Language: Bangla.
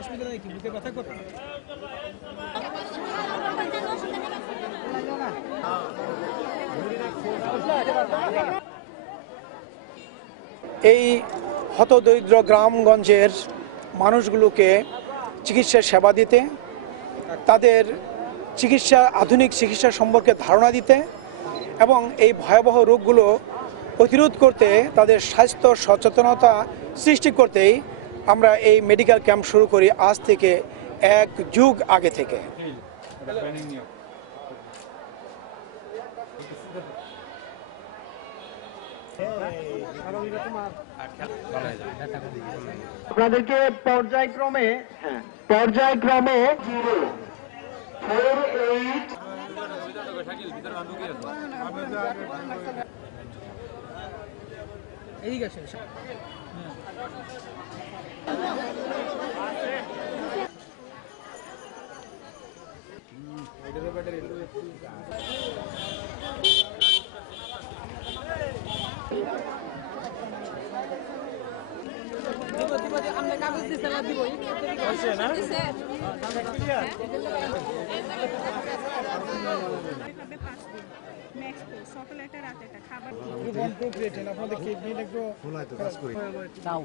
অসুবিধা নেই কি বুকে ব্যথা করে? এই হতদরিদ্র গ্রামগঞ্জের মানুষগুলোকে চিকিৎসা সেবা দিতে, তাদের আধুনিক চিকিৎসা সম্পর্কে ধারণা দিতে এবং এই ভয়াবহ রোগগুলো প্রতিরোধ করতে তাদের স্বাস্থ্য সচেতনতা সৃষ্টি করতেই আমরা এই মেডিকেল ক্যাম্প শুরু করি আজ থেকে 1 যুগ আগে থেকে। আপনাদেরকে পর্যায়ক্রমে সকালে একটা রাতে একটা খাবার আপনাদের কিডনি একটু কাজ করি দাও।